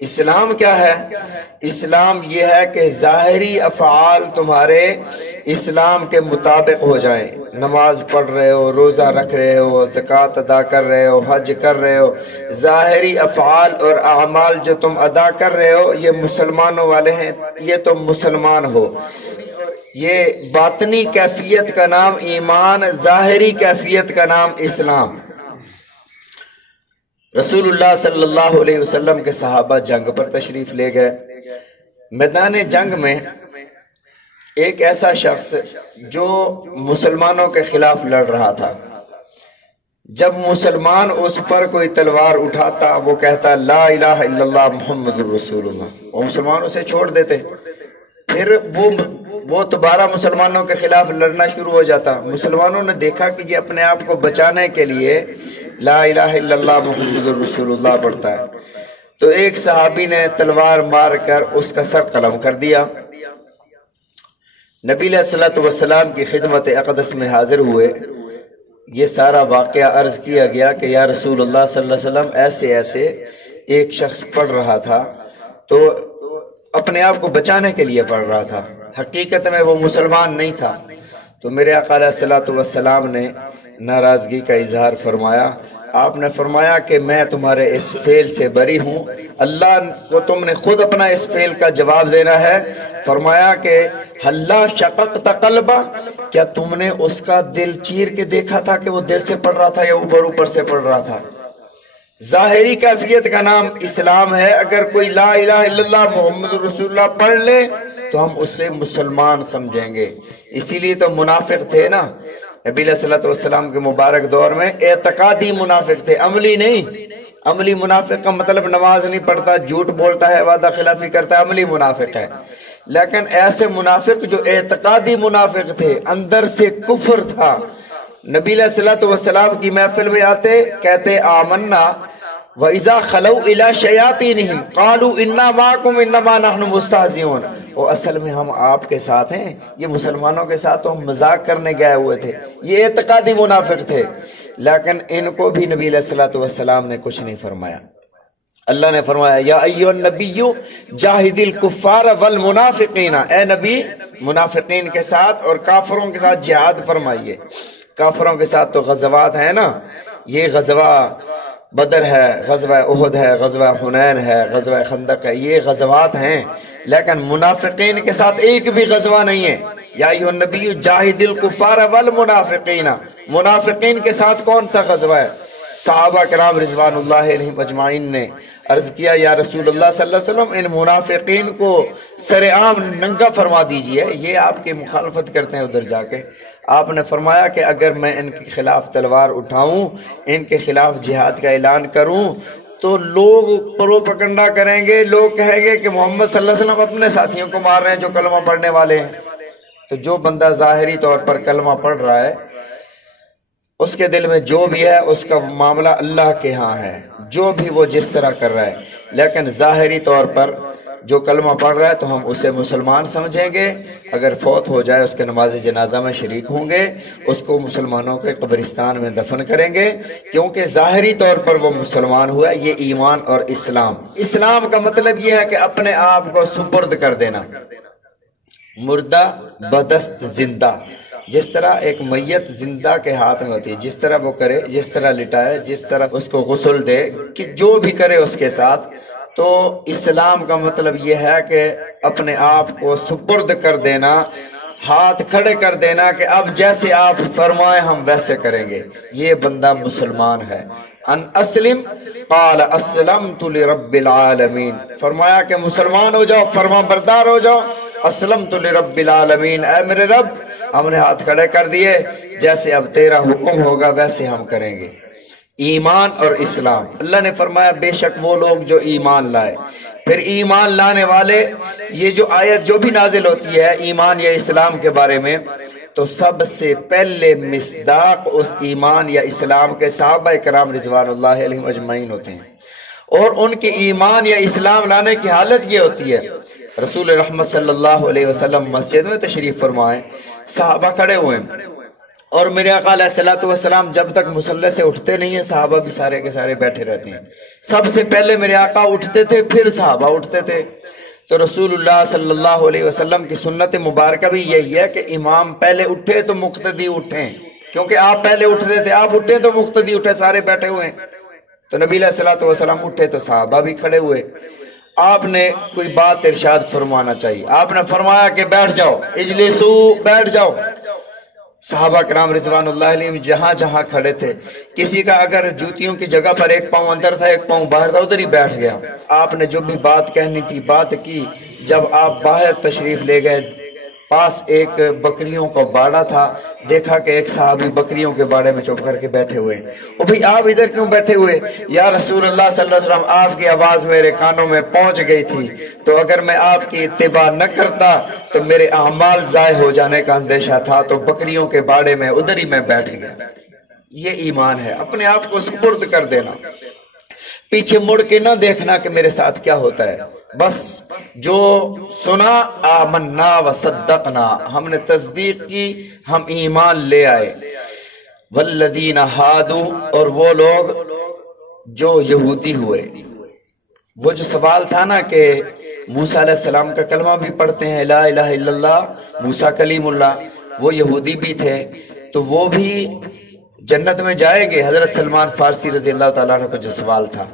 اسلام کیا ہے؟ اسلام یہ ہے کہ ظاہری افعال تمہارے اسلام کے مطابق ہو جائیں. نماز پڑھ رہے ہو، روزہ رکھ رہے ہو، زکوٰۃ ادا کر رہے ہو، حج کر رہے ہو، ظاہری افعال اور اعمال جو تم ادا کر رہے ہو یہ مسلمانوں والے ہیں، یہ تم مسلمان ہو. یہ باطنی کیفیت کا نام ایمان، ظاہری کیفیت کا نام اسلام. رسول اللہ صلی اللہ علیہ وسلم کے صحابہ جنگ پر تشریف لے گئے. میدان جنگ میں ایک ایسا شخص جو مسلمانوں کے خلاف لڑ رہا تھا، جب مسلمان اس پر کوئی تلوار اٹھاتا وہ کہتا لا الہ الا اللہ محمد الرسول اللہ، وہ مسلمان اسے چھوڑ دیتے. پھر وہ دوبارہ مسلمانوں کے خلاف لڑنا شروع ہو جاتا. مسلمانوں نے دیکھا کہ یہ اپنے آپ کو بچانے کے لیے لا الہ الا اللہ محمد الرسول اللہ پڑھتا ہے، تو ایک صحابی نے تلوار مار کر اس کا سر قلم کر دیا. نبی علیہ الصلوۃ والسلام کی خدمت اقدس میں حاضر ہوئے. یہ سارا واقعہ عرض کیا گیا کہ یا رسول اللہ صلی اللہ علیہ وسلم ایسے ایسے ایک شخص پڑھ رہا تھا تو اپنے آپ کو بچانے کے لیے پڑھ رہا تھا، حقیقت میں وہ مسلمان نہیں تھا. تو میرے آقا علیہ الصلوۃ والسلام نے ناراضگی کا اظہار فرمایا. آپ نے فرمایا کہ میں تمہارے اس فعل سے بری ہوں، اللہ کو تم نے خود اپنا اس فعل کا جواب دینا ہے. فرمایا کہ حلا شققت قلبہ، کیا تم نے اس کا دل چیر کے دیکھا تھا کہ وہ دل سے پڑھ رہا تھا یا اوپر سے پڑھ رہا تھا؟ ظاہری کیفیت کا نام اسلام ہے. اگر کوئی لا الہ الا اللہ محمد رسول اللہ پڑھ لے تو ہم اسے مسلمان سمجھیں گے. اسی لیے تو منافق تھے نا نبی علیہ الصلوۃ والسلام کے مبارک دور میں، اعتقادی منافق تھے، عملی نہیں. عملی منافق کا مطلب نماز نہیں پڑھتا، جھوٹ بولتا ہے، وعدہ خلافی کرتا ہے، عملی منافق ہے. لیکن ایسے منافق جو اعتقادی منافق تھے، اندر سے کفر تھا، نبی علیہ الصلوۃ والسلام کی محفل میں آتے کہتے آمنا وَإِذَا خَلَوْا إِلَىٰ شَيَاطِينِهِمْ قَالُوا إِنَّا مَعَكُمْ إِنَّمَا نَحْنُ مُسْتَهْزِئُونَ. وہ اصل میں ہم آپ کے ساتھ ہیں، یہ مسلمانوں کے ساتھ تو ہم مذاق کرنے گئے ہوئے تھے. یہ اعتقادی منافق تھے. لیکن ان کو بھی نبی علیہ الصلوۃ والسلام نے کچھ نہیں فرمایا. اللہ نے فرمایا یا ایھا النبی جاہد الکفار والمنافقین، اے نبی منافقین کے ساتھ اور کافروں کے ساتھ جہاد فرمائیے. کافروں کے ساتھ تو غزوات ہیں نا، یہ غزوہ بدر ہے، غزوہ احد ہے، غزوہ حنین ہے، غزوہ خندق ہے، یہ غزوات ہیں. لیکن منافقین کے ساتھ ایک بھی غزوہ نہیں ہے. یا ایھا النبی جاہد الکفار والمنافقین، منافقین کے ساتھ کون سا غزوہ ہے؟ صحابہ کرام رضوان اللہ علیہم اجمعین نے عرض کیا یا رسول اللہ صلی اللہ علیہ وسلم ان منافقین کو سر عام ننگا فرما دیجئے، یہ آپ کی مخالفت کرتے ہیں ادھر جا کے. آپ نے فرمایا کہ اگر میں ان کے خلاف تلوار اٹھاؤں، ان کے خلاف جہاد کا اعلان کروں تو لوگ پروپیگنڈا کریں گے، لوگ کہیں گے کہ محمد صلی اللہ علیہ وسلم اپنے ساتھیوں کو مار رہے ہیں جو کلمہ پڑھنے والے ہیں. تو جو بندہ ظاہری طور پر کلمہ پڑھ رہا ہے اس کے دل میں جو بھی ہے اس کا معاملہ اللہ کے ہاں ہے، جو بھی وہ جس طرح کر رہا ہے. لیکن ظاہری طور پر جو کلمہ پڑھ رہا ہے تو ہم اسے مسلمان سمجھیں گے. اگر فوت ہو جائے اس کے نماز جنازہ میں شریک ہوں گے، اس کو مسلمانوں کے قبرستان میں دفن کریں گے، کیونکہ ظاہری طور پر وہ مسلمان ہوا. یہ ایمان اور اسلام. اسلام کا مطلب یہ ہے کہ اپنے آپ کو سپرد کر دینا، مردہ بدست زندہ. جس طرح ایک میت زندہ کے ہاتھ میں ہوتی ہے، جس طرح وہ کرے، جس طرح لٹائے، جس طرح اس کو غسل دے، کہ جو بھی کرے اس کے ساتھ. تو اسلام کا مطلب یہ ہے کہ اپنے آپ کو سپرد کر دینا، ہاتھ کھڑے کر دینا کہ اب جیسے آپ فرمائیں ہم ویسے کریں گے. یہ بندہ مسلمان ہے. ان اسلم قال اسلمت لرب العالمین، فرمایا کہ مسلمان ہو جاؤ، فرما بردار ہو جاؤ. اسلمت لرب العالمین، اے میرے رب ہم نے ہاتھ کھڑے کر دیے، جیسے اب تیرا حکم ہوگا ویسے ہم کریں گے. ایمان اور اسلام. اللہ نے فرمایا بے شک وہ لوگ جو ایمان لائے. پھر ایمان لانے والے، یہ جو آیت جو بھی نازل ہوتی ہے ایمان یا اسلام کے بارے میں، تو سب سے پہلے مصداق اس ایمان یا اسلام کے صحابہ کرام رضوان اللہ علیہم اجمعین ہوتے ہیں. اور ان کے ایمان یا اسلام لانے کی حالت یہ ہوتی ہے، رسول رحمت صلی اللہ علیہ وسلم مسجد میں تشریف فرمائیں، صحابہ کھڑے ہوئے، اور میرے آقا علیہ الصلوۃ والسلام جب تک مصلی سے اٹھتے نہیں ہیں صحابہ بھی سارے کے سارے بیٹھے رہتے ہیں. سب سے پہلے میرے آقا اٹھتے تھے پھر صحابہ اٹھتے تھے. تو رسول اللہ صلی اللہ علیہ وسلم کی سنت مبارکہ بھی یہی ہے کہ امام پہلے اٹھے تو مقتدی اٹھیں، کیونکہ آپ پہلے اٹھتے تھے، آپ اٹھے تو مقتدی اٹھے، سارے بیٹھے ہوئے ہیں. تو نبی علیہ الصلوۃ والسلام اٹھے تو صحابہ بھی کھڑے ہوئے. آپ نے کوئی بات ارشاد فرمانا چاہیے، آپ نے فرمایا کہ بیٹھ جاؤ، اجلسو، بیٹھ جاؤ. صحابہ کرام رضوان اللہ علیہم جہاں جہاں کھڑے تھے، کسی کا اگر جوتیوں کی جگہ پر ایک پاؤں اندر تھا ایک پاؤں باہر تھا ادھر ہی بیٹھ گیا. آپ نے جو بھی بات کہنی تھی بات کی. جب آپ باہر تشریف لے گئے، پاس ایک بکریوں کا باڑا تھا، دیکھا کہ ایک صحابی بکریوں کے باڑے میں چپ کر کے بیٹھے ہوئے. او بھئی آپ ادھر کیوں بیٹھے ہوئے؟ یا رسول اللہ صلی اللہ علیہ وسلم آپ کی آواز میرے کانوں میں پہنچ گئی تھی، تو اگر میں آپ کی اتباع نہ کرتا تو میرے اعمال ضائع ہو جانے کا اندیشہ تھا، تو بکریوں کے باڑے میں ادھر ہی میں بیٹھ گیا. یہ ایمان ہے، اپنے آپ کو سپرد کر دینا، پیچھے مڑ کے نہ دیکھنا کہ میرے ساتھ کیا ہوتا ہے. بس جو سنا آمنا وصدقنا، ہم نے تصدیق کی، ہم ایمان لے آئے. والذین ہادو، اور وہ لوگ جو یہودی ہوئے. وہ جو سوال تھا نا کہ موسیٰ علیہ السلام کا کلمہ بھی پڑھتے ہیں لا الہ الا اللہ، موسیٰ کلیم اللہ، وہ یہودی بھی تھے، تو وہ بھی جنت میں جائیں گے؟ حضرت سلمان فارسی رضی اللہ تعالیٰ عنہ کو جو سوال تھا،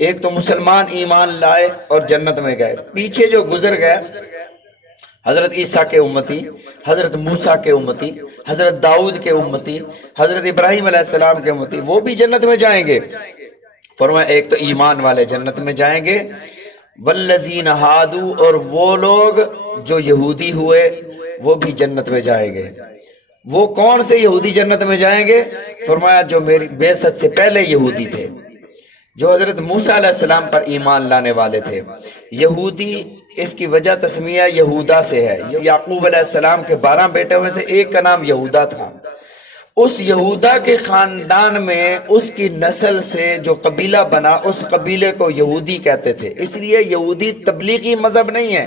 ایک تو مسلمان ایمان لائے اور جنت میں گئے، پیچھے جو گزر گئے حضرت عیسیٰ کے امتی، حضرت موسیٰ کے امتی، حضرت داؤد کے امتی، حضرت ابراہیم علیہ السلام کے امتی، وہ بھی جنت میں جائیں گے. فرمایا ایک تو ایمان والے جنت میں جائیں گے، والذین ہادو، اور وہ لوگ جو یہودی ہوئے وہ بھی جنت میں جائیں گے. وہ کون سے یہودی جنت میں جائیں گے؟ فرمایا جو میری بعثت سے پہلے یہودی تھے، جو حضرت موسیٰ علیہ السلام پر ایمان لانے والے تھے. یہودی اس کی وجہ تسمیہ یہودا سے ہے. یعقوب علیہ السلام کے 12 بیٹوں میں سے ایک کا نام یہودا تھا. اس یہودا کے خاندان میں اس کی نسل سے جو قبیلہ بنا اس قبیلے کو یہودی کہتے تھے. اس لیے یہودی تبلیغی مذہب نہیں ہے،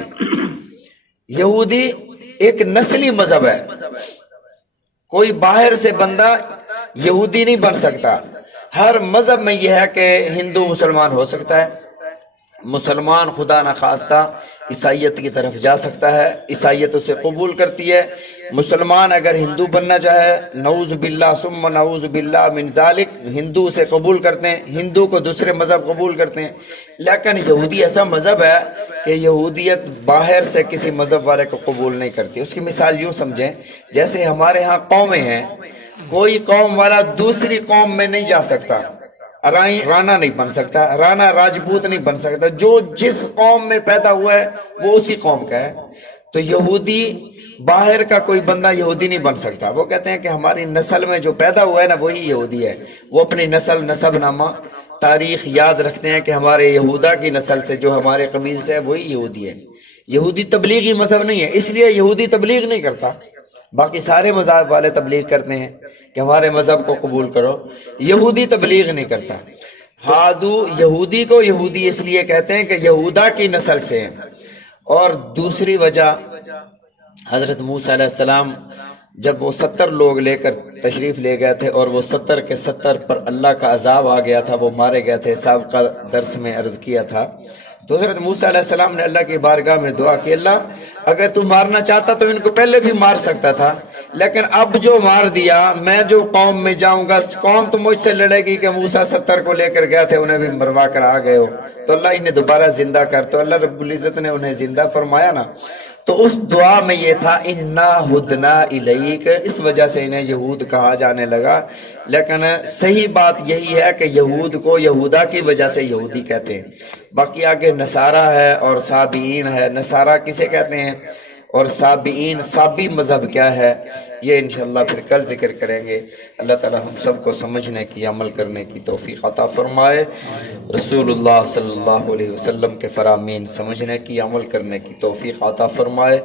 یہودی ایک نسلی مذہب ہے. کوئی باہر سے بندہ یہودی نہیں بن سکتا. ہر مذہب میں یہ ہے کہ ہندو مسلمان ہو سکتا ہے، مسلمان خدا نخواستہ عیسائیت کی طرف جا سکتا ہے، عیسائیت اسے قبول کرتی ہے. مسلمان اگر ہندو بننا چاہے، نعوذ باللہ ثم نعوذ باللہ من ذالک، ہندو اسے قبول کرتے ہیں، ہندو کو دوسرے مذہب قبول کرتے ہیں. لیکن یہودی ایسا مذہب ہے کہ یہودیت باہر سے کسی مذہب والے کو قبول نہیں کرتی. اس کی مثال یوں سمجھیں، جیسے ہمارے ہاں قومیں ہیں، کوئی قوم والا دوسری قوم میں نہیں جا سکتا، رانا نہیں بن سکتا، رانا راجپوت نہیں بن سکتا. جو جس قوم میں پیدا ہوا ہے وہ اسی قوم کا ہے. تو یہودی باہر کا کوئی بندہ یہودی نہیں بن سکتا. وہ کہتے ہیں کہ ہماری نسل میں جو پیدا ہوا ہے نا وہی یہودی ہے. وہ اپنی نسل، نسب نامہ، تاریخ یاد رکھتے ہیں کہ ہمارے یہودا کی نسل سے جو ہمارے قبیل سے ہے وہی یہودی ہے. یہودی تبلیغی مذہب نہیں ہے، اس لیے یہودی تبلیغ نہیں کرتا. باقی سارے مذاہب والے تبلیغ کرتے ہیں کہ ہمارے مذہب کو قبول کرو. یہودی تبلیغ نہیں کرتا. ہادو، یہودی کو یہودی اس لیے کہتے ہیں کہ یہودا کی نسل سے ہیں. اور دوسری وجہ، حضرت موسیٰ علیہ السلام جب وہ 70 لوگ لے کر تشریف لے گئے تھے اور وہ 70 کے 70 پر اللہ کا عذاب آ گیا تھا، وہ مارے گئے تھے، سابقہ درس میں عرض کیا تھا. تو حضرت موسیٰ علیہ السلام نے اللہ کی بارگاہ میں دعا کی، اللہ اگر تو مارنا چاہتا تو ان کو پہلے بھی مار سکتا تھا، لیکن اب جو مار دیا، میں جو قوم میں جاؤں گا قوم تو مجھ سے لڑے گی کہ موسیٰ 70 کو لے کر گئے تھے انہیں بھی مروا کر آ گئے ہو، تو اللہ انہیں دوبارہ زندہ کر. تو اللہ رب العزت نے انہیں زندہ فرمایا نا. تو اس دعا میں یہ تھا انا ہدنا الیک، اس وجہ سے انہیں یہود کہا جانے لگا. لیکن صحیح بات یہی ہے کہ یہود کو یہودا کی وجہ سے یہودی کہتے ہیں. باقی آگے نصارہ ہے اور سابئین ہے. نصارہ کسے کہتے ہیں اور سابئین، سابی مذہب کیا ہے، یہ انشاءاللہ پھر کل ذکر کریں گے. اللہ تعالی ہم سب کو سمجھنے کی، عمل کرنے کی توفیق عطا فرمائے. رسول اللہ صلی اللہ علیہ وسلم کے فرامین سمجھنے کی، عمل کرنے کی توفیق عطا فرمائے.